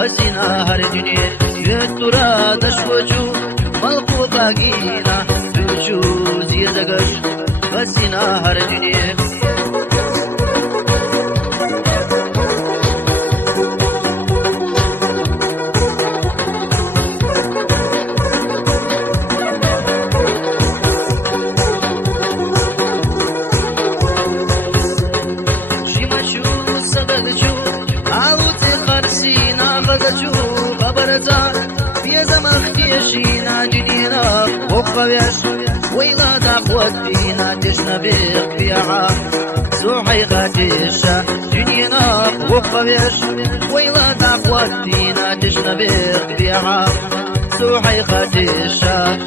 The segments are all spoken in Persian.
خزينة هر دنيا يتورا دشوجو ملقو باقينا دوجو زيزقش خزينة هر دنيا بيزم اختيشينا جدينا وقويش ويلا داخوت بينا تشنا بيق بيعا سوحي خاتشا جدينا وقويش ويلا داخوت بينا تشنا بيق بيعا سوحي خاتشا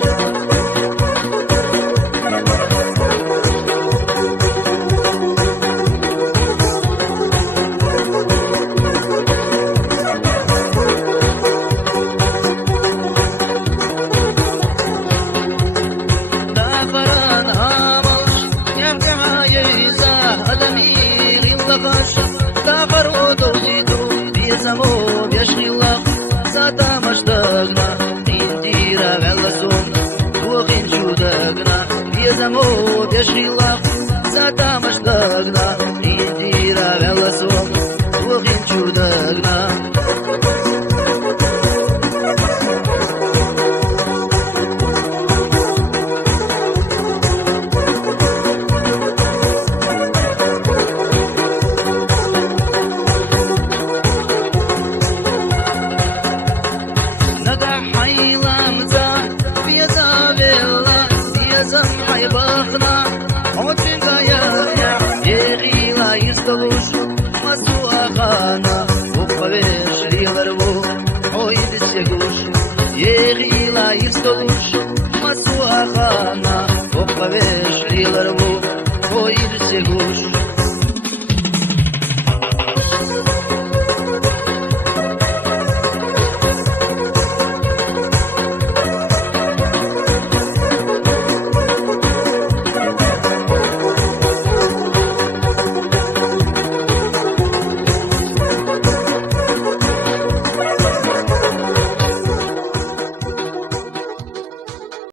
دافرو توزيدو بيزمو بيشغي الله ساتا مشتاقنا تنديرا غلسون وخين شودقنا بيزمو بيشغي الله ساتا مشتاقنا تنديرا غلسون وخين شودقنا باخنا عودين قايا يغي لا يستلوش مسوى خانا وقبش لي غربو عويد السيقوش يغي لا يستلوش مسوى خانا وقبش لي غربو عويد السيقوش